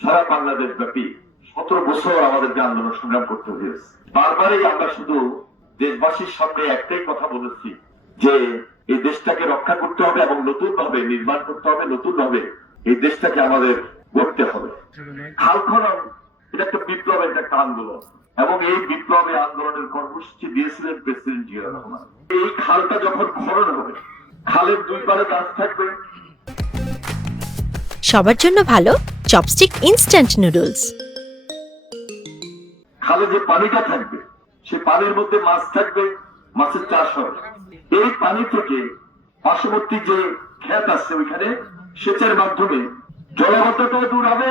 সারা বাংলাদেশ ব্যাপী 17 বছর আমাদেরকে আন্দোলন সংগ্রাম করতে হয়েছে। বারবারই আমরা শুধু দেশবাসীর সামনে একটাই কথা বলেছি যে এই দেশটাকে রক্ষা করতে হবে এবং নতুন ভাবে নির্মাণ করতে হবে, নতুন ভাবে এই দেশটাকে আমাদের গড়তে হবে। খাল খনন এটা একটা বিপ্লবের একটা আন্দোলন এবং এই বিপ্লবে আন্দোলনের কর্মসূচি দিয়েছিলেন প্রেসিডেন্ট জিয়াউর রহমান। এই খালটা যখন খনন হবে, খালের দুই পারে গাছ থাকবে। সবার জন্য ভালো চপস্টিক ইনস্ট্যান্ট নুডলস। খালে যে পানিটা থাকবে সেই পানির মধ্যে মাছ থাকবে, মাছের চাষ হবে। এই পানি থেকে পার্শ্ববর্তী যে ক্ষেত আছে ওইখানে সেচের মাধ্যমে জলাবদ্ধতা দূর হবে।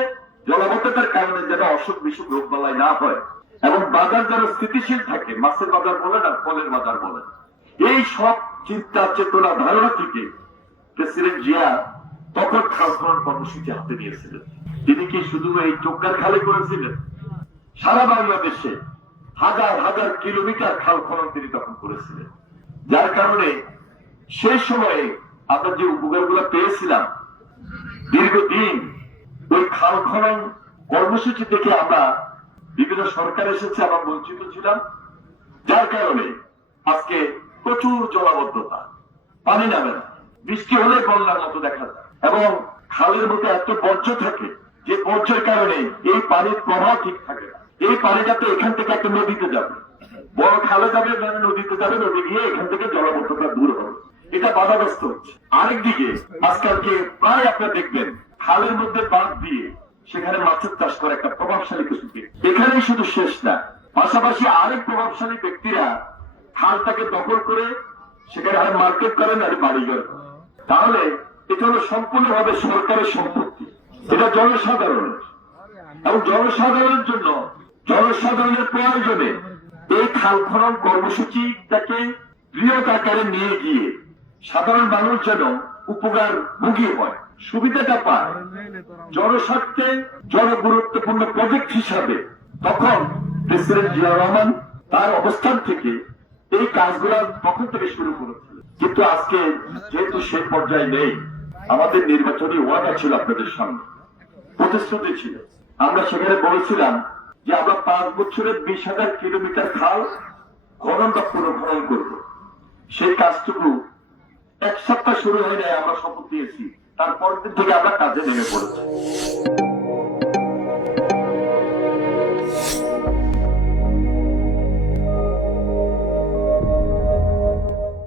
জলাবদ্ধতার কারণে যেন অসুখ বিসুখ রোগ বালাই না হয় এবং বাজার যেন স্থিতিশীল থাকে। মাছের বাজার বলে না, ফলের বাজার বলে। এই সব চিন্তা চেতনা ধারণা থেকে প্রেসিডেন্ট জিয়া তখন খাল খনন কর্মসূচি হাতে নিয়েছিলেন। তিনি কি শুধু এই টোকার খালে করেছিলেন? সারা বাংলাদেশে হাজার হাজার কিলোমিটার খাল খনন তিনি তখন করেছিলেন। যার কারণে সেই সময়ে আমরা যে উপকারগুলো পেয়েছিলাম দীর্ঘদিন ওই খাল খনন কর্মসূচি থেকে আমরা বিভিন্ন সরকার এসেছে, আমরা বঞ্চিত ছিলাম। যার কারণে আজকে প্রচুর জলাবদ্ধতা, পানি নামে না, বৃষ্টি হলে বন্যার মতো দেখা যায় এবং খালের মধ্যে এত বর্জ্য থাকে যে বর্জ্যের কারণে এই পানির প্রবাহ ঠিক থাকে না। এই পানিটাতে এখান থেকে একটা নদীতে যাবে, বড় খালে যাবে, নদীতে যাবে, নদী গিয়ে এখান থেকে জলাবদ্ধতা দূর হবে। এটা বাধাগ্রস্ত হচ্ছে। আরেকদিকে আজকালকে প্রায় আপনারা দেখবেন খালের মধ্যে বাঁধ দিয়ে সেখানে মাছের চাষ করে একটা প্রভাবশালী কিছুকে। এখানেই শুধু শেষ না, পাশাপাশি আরেক প্রভাবশালী ব্যক্তিরা খালটাকে দখল করে সেখানে আর মার্কেট করেন আর বাড়িঘর। তাহলে এটা হলো সম্পূর্ণভাবে সরকারের সম্পত্তি, এটা জনসাধারণের এবং জনসাধারণের জন্য জনসাধারণের প্রয়োজনে এই খাল খনন কর্মসূচিটাকে বৃহৎ আকারে নিয়ে গিয়ে সাধারণ মানুষ যেন উপকার ভোগী হয়, সুবিধাটা পায় জনস্বার্থে জনগুরুত্বপূর্ণ প্রজেক্ট হিসাবে। তখন প্রেসিডেন্ট জিয়াউর রহমান তার অবস্থান থেকে এই কাজগুলা তখন থেকে শুরু করেছিল। কিন্তু আজকে যেহেতু সেই পর্যায়ে নেই, আমাদের নির্বাচনী ওয়াদা ছিল, আপনাদের সামনে প্রতিশ্রুতি ছিল। আমরা সেখানে বলেছিলাম যে আমরা 5 বছরে 20,000 কিলোমিটার খাল খনন বা পুনঃখনন করব। সেই কাজটুকু 1 সপ্তাহ শুরু হয়ে যায়, আমরা শপথ নিয়েছি, তারপর দিন থেকে আমরা কাজে নেমে পড়েছি।